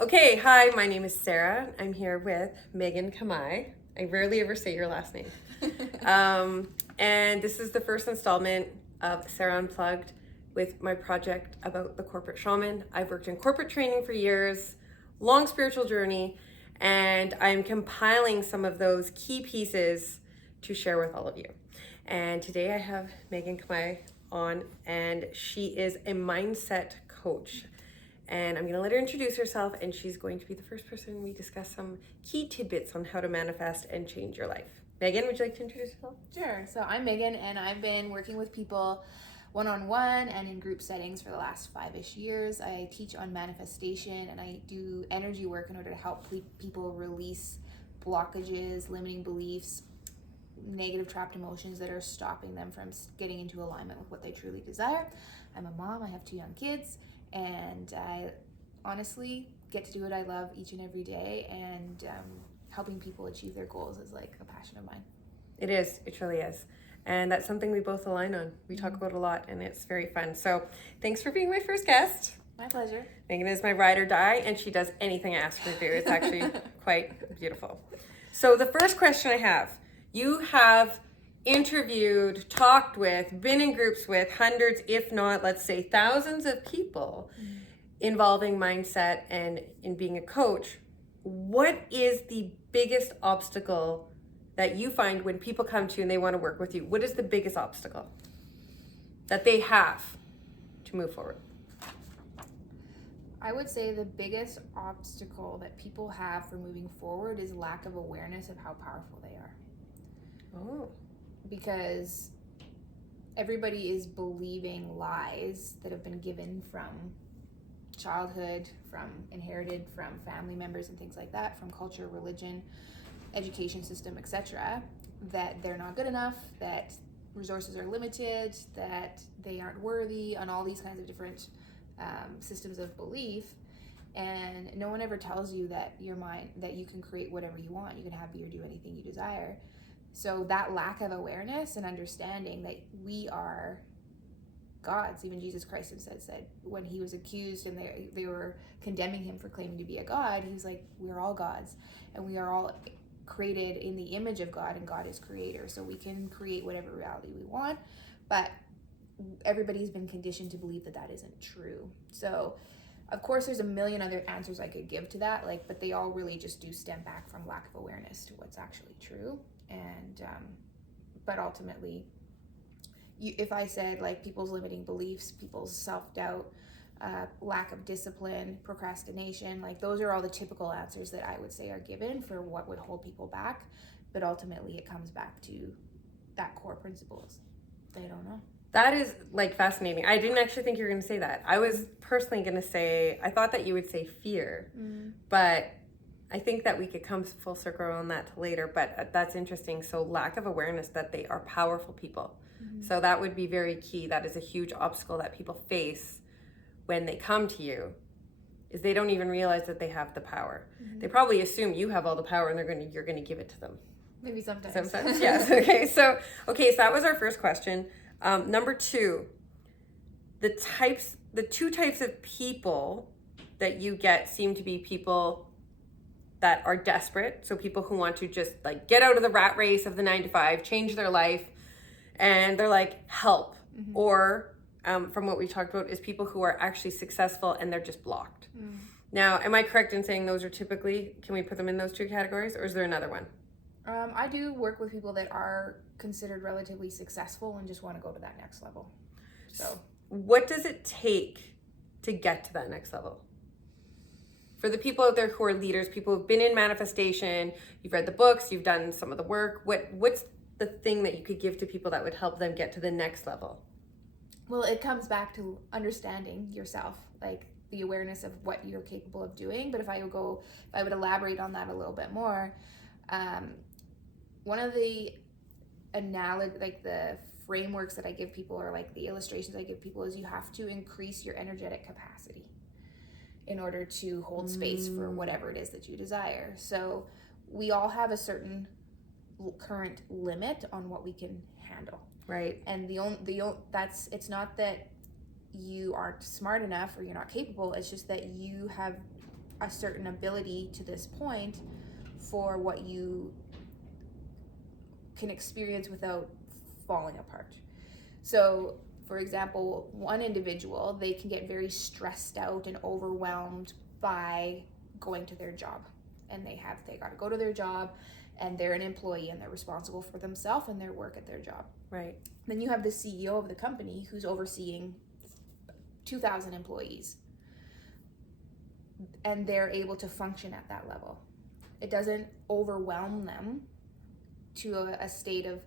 Okay, hi, my name is Sarah. I'm here with Megan Kamai. I rarely ever say your last name. And this is the first installment of Sarah Unplugged with my project about the corporate shaman. I've worked in corporate training for years, long spiritual journey, and I'm compiling some of those key pieces to share with all of you. And today I have Megan Kamai on, and she is a mindset coach. And I'm going to let her introduce herself, and she's going to be the first person we discuss some key tidbits on how to manifest and change your life. Megan, would you like to introduce yourself? Sure. So I'm Megan, and I've been working with people one-on-one and in group settings for the last 5-ish years. I teach on manifestation, and I do energy work in order to help people release blockages, limiting beliefs, negative trapped emotions that are stopping them from getting into alignment with what they truly desire. I'm a mom. I have 2 young kids, and I honestly get to do what I love each and every day, and helping people achieve their goals is like a passion of mine. It is. It truly is. And that's something we both align on. We talk about a lot, and it's very fun. So thanks for being my first guest. My pleasure. Megan is my ride or die, and she does anything I ask her to do. It's actually quite beautiful. So the first question I have, you have interviewed, talked with, been in groups with hundreds, if not, let's say thousands of people involving mindset and in being a coach. What is the biggest obstacle that you find when people come to you and they want to work with you? What is the biggest obstacle that they have to move forward? I would say the biggest obstacle that people have for moving forward is lack of awareness of how powerful they are. Oh. Because everybody is believing lies that have been given from childhood, from inherited from family members and things like that, from culture, religion, education system, etc., that they're not good enough, that resources are limited, that they aren't worthy, on all these kinds of different systems of belief. And no one ever tells you that your mind, that you can create whatever you want, you can have, be, or do anything you desire. So that lack of awareness and understanding that we are gods, even Jesus Christ himself said when he was accused and they were condemning him for claiming to be a god, he was like, we're all gods, and we are all created in the image of God, and God is creator, so we can create whatever reality we want. But everybody's been conditioned to believe that that isn't true. So of course there's a million other answers I could give to that, but they all really just do stem back from lack of awareness to what's actually true. And but ultimately, if I said people's limiting beliefs, people's self-doubt, lack of discipline, procrastination, those are all the typical answers that I would say are given for what would hold people back. But ultimately it comes back to that core principles. They don't know. That is fascinating. I didn't actually think you were going to say that. I was personally going to say, I thought that you would say fear, but I think that we could come full circle on that later, but that's interesting. So lack of awareness that they are powerful people. So that would be very key. That is a huge obstacle that people face when they come to you, is they don't even realize that they have the power. They probably assume you have all the power and you're going to give it to them. Maybe sometimes. Sometimes, yes. Okay, so that was our first question. Number 2, the 2 types of people that you get seem to be people that are desperate. So people who want to just get out of the rat race of the 9 to 5, change their life, and they're like, help. Or from what we talked about, is people who are actually successful and they're just blocked. Now, am I correct in saying those are typically, can we put them in those 2 categories, or is there another one? I do work with people that are considered relatively successful and just want to go to that next level. So what does it take to get to that next level? For the people out there who are leaders, people who've been in manifestation, you've read the books, you've done some of the work, what's the thing that you could give to people that would help them get to the next level? Well, it comes back to understanding yourself, the awareness of what you're capable of doing. But if I would elaborate on that a little bit more, one of the the frameworks that I give people, or the illustrations I give people, is you have to increase your energetic capacity in order to hold space for whatever it is that you desire. So we all have a certain current limit on what we can handle. Right. And it's not that you aren't smart enough or you're not capable. It's just that you have a certain ability to this point for what you can experience without falling apart. So, for example, one individual, they can get very stressed out and overwhelmed by going to their job. And they got to go to their job, and they're an employee and they're responsible for themselves and their work at their job. Right. Then you have the CEO of the company who's overseeing 2,000 employees, and they're able to function at that level. It doesn't overwhelm them to a state of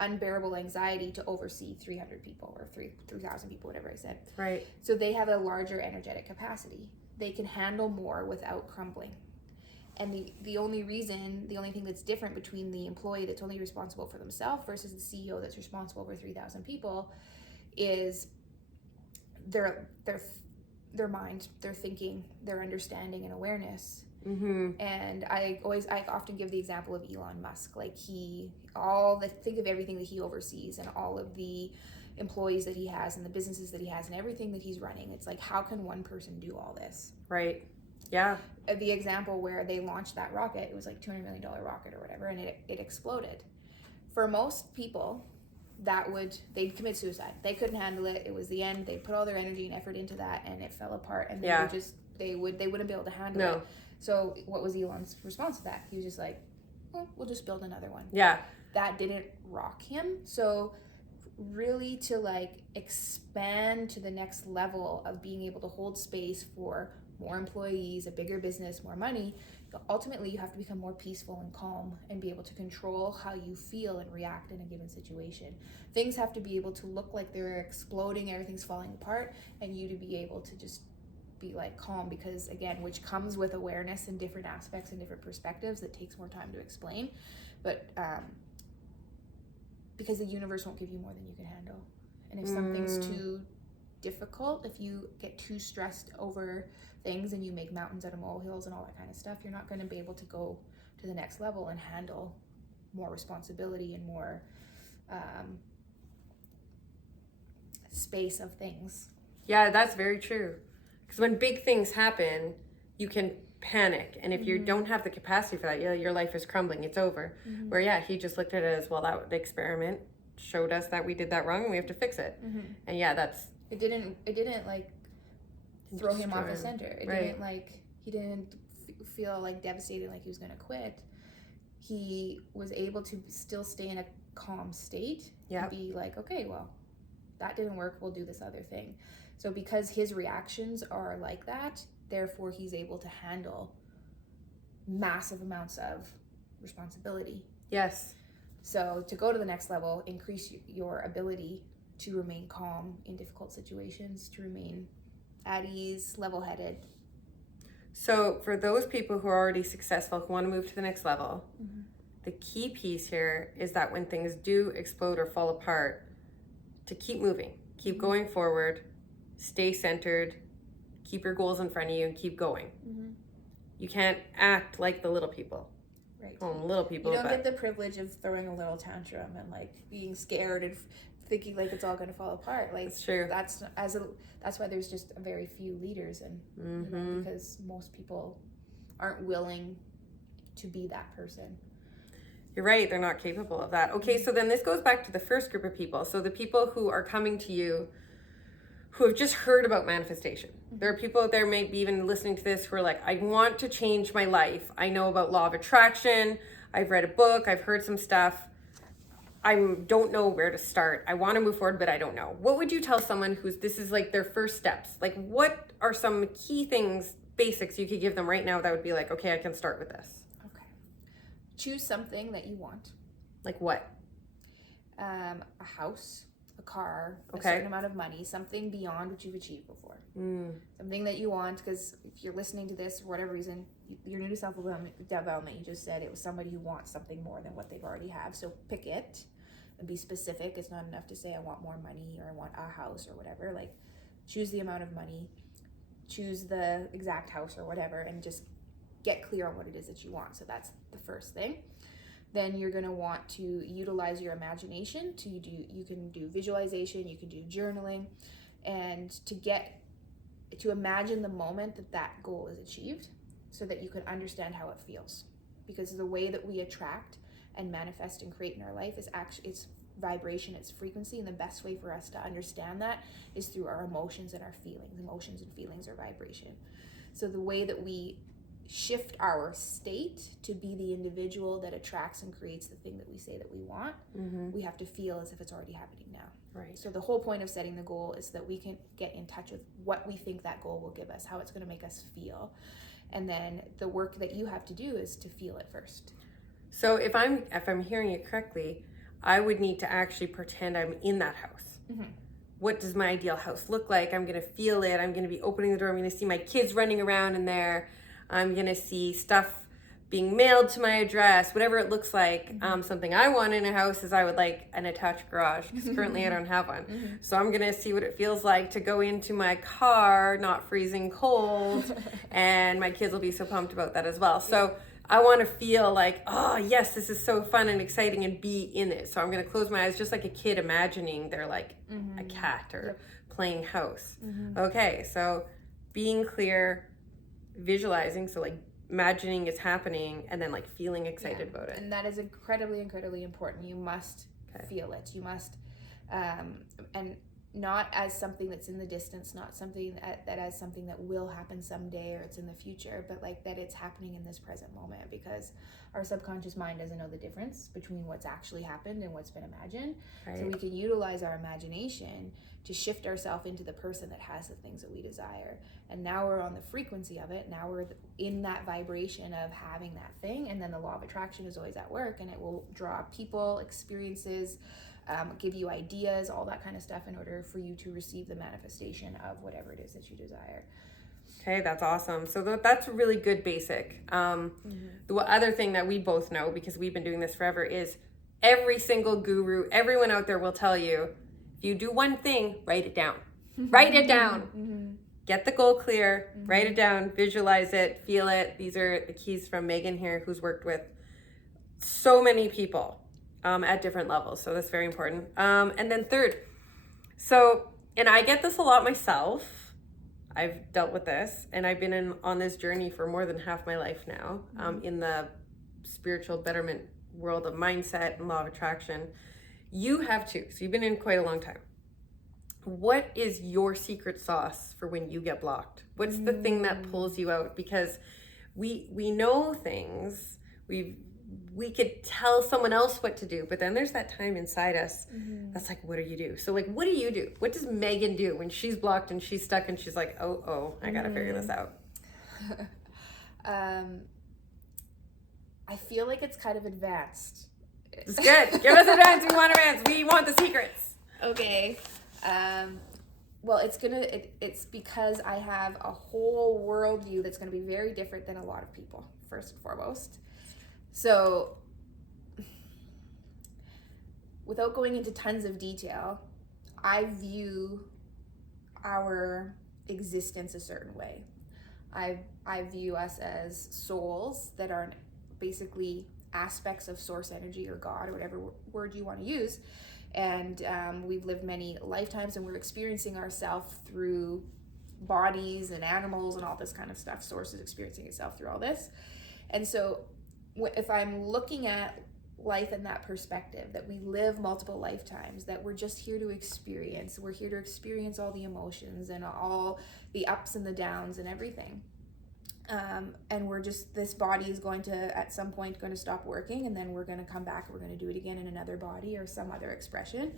unbearable anxiety to oversee 300 people or 3,000 people, whatever I said. Right. So they have a larger energetic capacity. They can handle more without crumbling. And the only thing that's different between the employee that's only responsible for themselves versus the CEO that's responsible for 3,000 people is their mind, their thinking, their understanding and awareness. Mm-hmm. And I often give the example of Elon Musk. Like think of everything that he oversees and all of the employees that he has and the businesses that he has and everything that he's running. It's like, how can one person do all this? Right. Yeah. The example where they launched that rocket, it was like $200 million rocket or whatever, and it exploded. For most people, they'd commit suicide. They couldn't handle it. It was the end. They put all their energy and effort into that, and it fell apart. And they wouldn't be able to handle it. So what was Elon's response to that? He was just like, well, we'll just build another one. Yeah. That didn't rock him. So really to like expand to the next level of being able to hold space for more employees, a bigger business, more money, ultimately you have to become more peaceful and calm and be able to control how you feel and react in a given situation. Things have to be able to look like they're exploding, everything's falling apart, and you to be able to just be like calm, because again, which comes with awareness in different aspects and different perspectives that takes more time to explain, but because the universe won't give you more than you can handle. And if something's too difficult, if you get too stressed over things and you make mountains out of molehills and all that kind of stuff, you're not going to be able to go to the next level and handle more responsibility and more space of things. Yeah, that's very true. Because when big things happen, you can panic. And if you don't have the capacity for that, your life is crumbling. It's over. Mm-hmm. Where, he just looked at it as, well, the experiment showed us that we did that wrong and we have to fix it. Mm-hmm. And that's... It didn't like throw him off the center. It didn't like, he didn't feel like devastated like he was going to quit. He was able to still stay in a calm state and be like, okay, well, that didn't work. We'll do this other thing. So because his reactions are like that, therefore he's able to handle massive amounts of responsibility. Yes. So to go to the next level, increase your ability to remain calm in difficult situations, to remain at ease, level-headed. So for those people who are already successful, who want to move to the next level, the key piece here is that when things do explode or fall apart, to keep moving, keep going forward, stay centered, keep your goals in front of you, and keep going. Mm-hmm. You can't act like the little people. Right. Little people. You don't get the privilege of throwing a little tantrum and like being scared and thinking like it's all going to fall apart. Like that's true. That's why there's just very few leaders, and because most people aren't willing to be that person. You're right. They're not capable of that. Okay, so then this goes back to the first group of people. So the people who are coming to you who have just heard about manifestation. There are people out there maybe even listening to this who are like, I want to change my life. I know about law of attraction. I've read a book. I've heard some stuff. I don't know where to start. I want to move forward, but I don't know. What would you tell someone this is like their first steps? Like, what are some key things, basics you could give them right now that would be like, okay, I can start with this? Okay. Choose something that you want. Like what? A house, a car, a certain amount of money, something beyond what you've achieved before. Something that you want, because if you're listening to this for whatever reason, you're new to self-development, you just said it was somebody who wants something more than what they've already have. So pick it and be specific. It's not enough to say I want more money or I want a house or whatever. Like, choose the amount of money, choose the exact house or whatever, and just get clear on what it is that you want. So that's the first thing. Then you're going to want to utilize your imagination you can do visualization, you can do journaling, and to imagine the moment that goal is achieved. so that you can understand how it feels. Because the way that we attract and manifest and create in our life is actually, it's vibration, it's frequency, and the best way for us to understand that is through our emotions and our feelings. Emotions and feelings are vibration. So the way that we shift our state to be the individual that attracts and creates the thing that we say that we want, we have to feel as if it's already happening now. Right. So the whole point of setting the goal is that we can get in touch with what we think that goal will give us, how it's going to make us feel. And then the work that you have to do is to feel it first. So if I'm hearing you correctly, I would need to actually pretend I'm in that house. What does my ideal house look like? I'm going to feel it. I'm going to be opening the door. I'm going to see my kids running around in there. I'm going to see stuff being mailed to my address, whatever it looks like. Something I want in a house is I would like an attached garage, because currently I don't have one. So I'm going to see what it feels like to go into my car, not freezing cold. And my kids will be so pumped about that as well. So I want to feel like, oh yes, this is so fun and exciting, and be in it. So I'm going to close my eyes, just like a kid imagining they're like a cat or playing house. Okay, so being clear, visualizing, so like imagining it's happening, and then like feeling excited about it. And that is incredibly important. You must feel it. You must, and not as something that's in the distance, not something that as something that will happen someday or it's in the future, but like that it's happening in this present moment, because our subconscious mind doesn't know the difference between what's actually happened and what's been imagined. Right. So we can utilize our imagination to shift ourselves into the person that has the things that we desire. And now we're on the frequency of it. Now we're in that vibration of having that thing. And then the law of attraction is always at work, and it will draw people, experiences, give you ideas, all that kind of stuff, in order for you to receive the manifestation of whatever it is that you desire. Okay, that's awesome. So that's a really good basic. The other thing that we both know, because we've been doing this forever, is every single guru, everyone out there will tell you, if you do one thing, write it down. Write it down. Get the goal clear, write it down, visualize it, feel it. These are the keys from Megan here, who's worked with so many people at different levels. So that's very important. And then third, and I get this a lot myself. I've dealt with this, and I've been on this journey for more than half my life now, in the spiritual betterment world of mindset and law of attraction. You have too, so you've been in quite a long time. What is your secret sauce for when you get blocked? What's the thing that pulls you out? Because we know things, we could tell someone else what to do, but then there's that time inside us that's like, what do you do? So like, what do you do? What does Megan do when she's blocked and she's stuck and she's like, oh, I gotta figure this out? I feel like it's kind of advanced. It's good. Give us advance. We want advance. We want the secrets. Okay. Well, it's because I have a whole worldview that's going to be very different than a lot of people, first and foremost. So, without going into tons of detail, I view our existence a certain way. I view us as souls that are basically aspects of source energy or God or whatever word you want to use. And we've lived many lifetimes, and we're experiencing ourselves through bodies and animals and all this kind of stuff. Source is experiencing itself through all this. And so if I'm looking at life in that perspective, that we live multiple lifetimes, that we're just here to experience, we're here to experience all the emotions and all the ups and the downs and everything. And we're just, this body is going to, at some point, going to stop working, and then we're going to come back, we're going to do it again in another body or some other expression.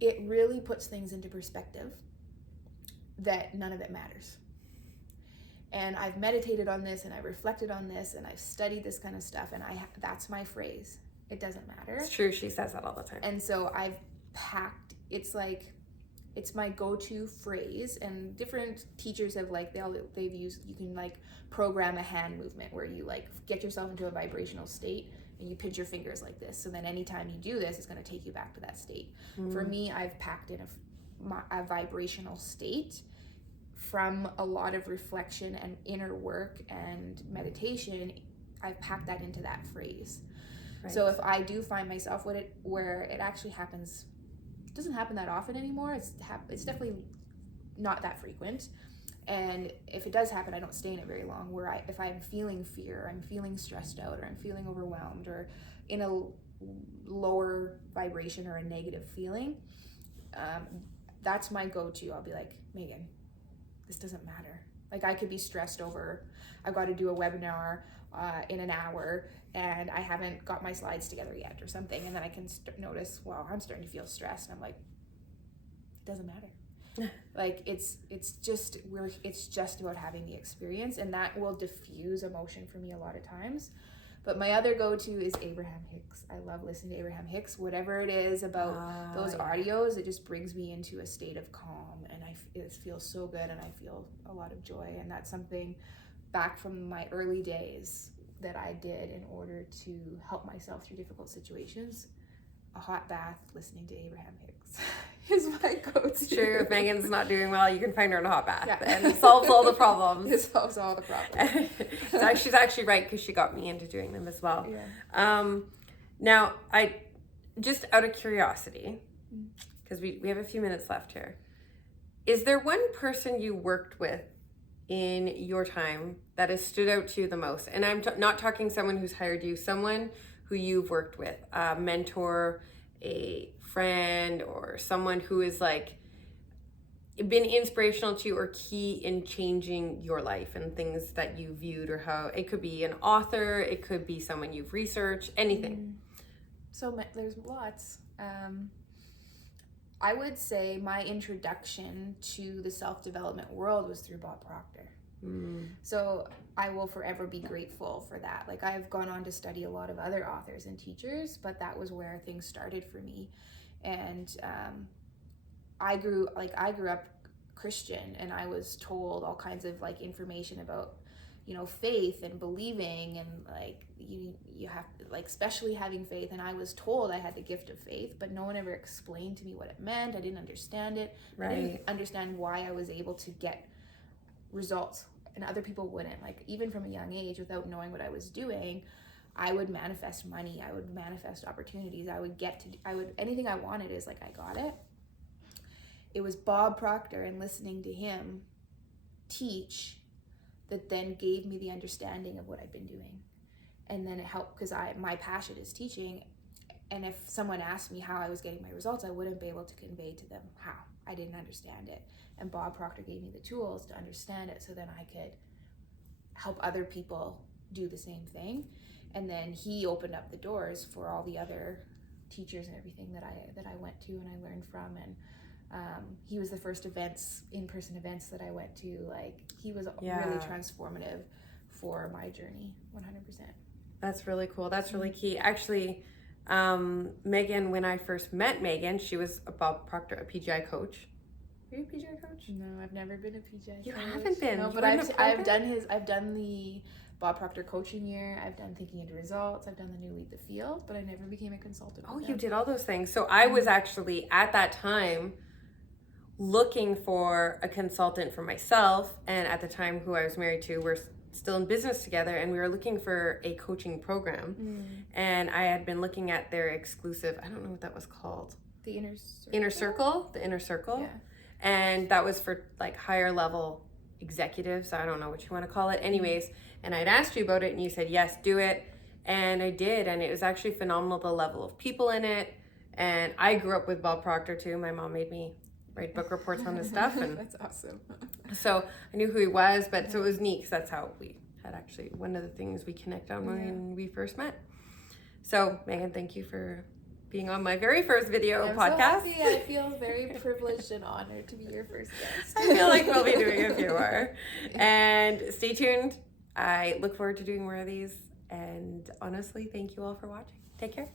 It really puts things into perspective that none of it matters. And I've meditated on this, and I've reflected on this, and I've studied this kind of stuff, and that's my phrase. It doesn't matter. It's true. She says that all the time. And so I've packed, it's my go-to phrase, and different teachers have they've used, you can like program a hand movement where you like get yourself into a vibrational state and you pinch your fingers like this. So then anytime you do this, it's going to take you back to that state. For me, I've packed in a vibrational state from a lot of reflection and inner work and meditation. I've packed that into that phrase. Right. So if I do find myself where it actually happens, it doesn't happen that often anymore. It's definitely not that frequent. And if it does happen, I don't stay in it very long. If I'm feeling fear, I'm feeling stressed out, or I'm feeling overwhelmed, or in a lower vibration or a negative feeling, that's my go-to. I'll be like, Megan, this doesn't matter. Like, I could be stressed over, I've got to do a webinar in an hour and I haven't got my slides together yet or something, and then I can notice, wow, I'm starting to feel stressed, and I'm like, it doesn't matter. Like, it's just about having the experience, and that will diffuse emotion for me a lot of times. But my other go-to is Abraham Hicks. I love listening to Abraham Hicks. Whatever it is about those audios, it just brings me into a state of calm, and it feels so good, and I feel a lot of joy. And that's something back from my early days that I did in order to help myself through difficult situations. A hot bath, listening to Abraham Hicks is my go-to. Sure, if Megan's not doing well, you can find her in a hot bath, and it solves all the problems. It solves all the problems. She's actually right, because she got me into doing them as well. Yeah. Now, I just out of curiosity, because we have a few minutes left here, is there one person you worked with in your time that has stood out to you the most? And I'm not talking someone who's hired you, someone who you've worked with, a mentor, a friend, or someone who is like been inspirational to you or key in changing your life and things that you viewed, or how it could be an author, it could be someone you've researched, anything. So there's lots. I would say my introduction to the self-development world was through Bob Proctor. So I will forever be grateful for that. Like, I've gone on to study a lot of other authors and teachers, but that was where things started for me. And I grew up Christian, and I was told all kinds of like information about, faith and believing, and like you have to, like, especially having faith. And I was told I had the gift of faith, but no one ever explained to me what it meant. I didn't understand it. Right. I didn't understand why I was able to get results and other people wouldn't. Like, even from a young age, without knowing what I was doing, I would manifest money, I would manifest opportunities, anything I wanted is like, I got it. It was Bob Proctor and listening to him teach that then gave me the understanding of what I've been doing. And then it helped, because my passion is teaching, and if someone asked me how I was getting my results, I wouldn't be able to convey to them how. I didn't understand it. And Bob Proctor gave me the tools to understand it, so then I could help other people do the same thing. And then he opened up the doors for all the other teachers and everything that I went to and I learned from. And he was the first in-person events that I went to. Like, he was really transformative for my journey, 100%. That's really cool. That's really key. Actually, Megan, when I first met Megan, she was a Bob Proctor, a PGI coach. Are you a PGI coach? No, I've never been a PGI coach. You haven't been? No, but I've done the Bob Proctor coaching year. I've done Thinking into Results. I've done the New Lead the Field, but I never became a consultant. Oh, you did all those things. So I was actually at that time looking for a consultant for myself, and at the time who I was married to, we're still in business together, and we were looking for a coaching program. And I had been looking at their exclusive, I don't know what that was called. The Inner Circle. Yeah. And that was for like higher level executives. I don't know what you want to call it. Anyways, and I'd asked you about it and you said, yes, do it. And I did. And it was actually phenomenal, the level of people in it. And I grew up with Bob Proctor too. My mom made me write book reports on his stuff. And that's awesome. So I knew who he was, but so it was neat because that's how we had actually one of the things we connected on when we first met. So Megan, thank you for being on my very first video podcast. So happy. I feel very privileged and honored to be your first guest. I feel like we'll be doing a few more. And stay tuned. I look forward to doing more of these. And honestly, thank you all for watching. Take care.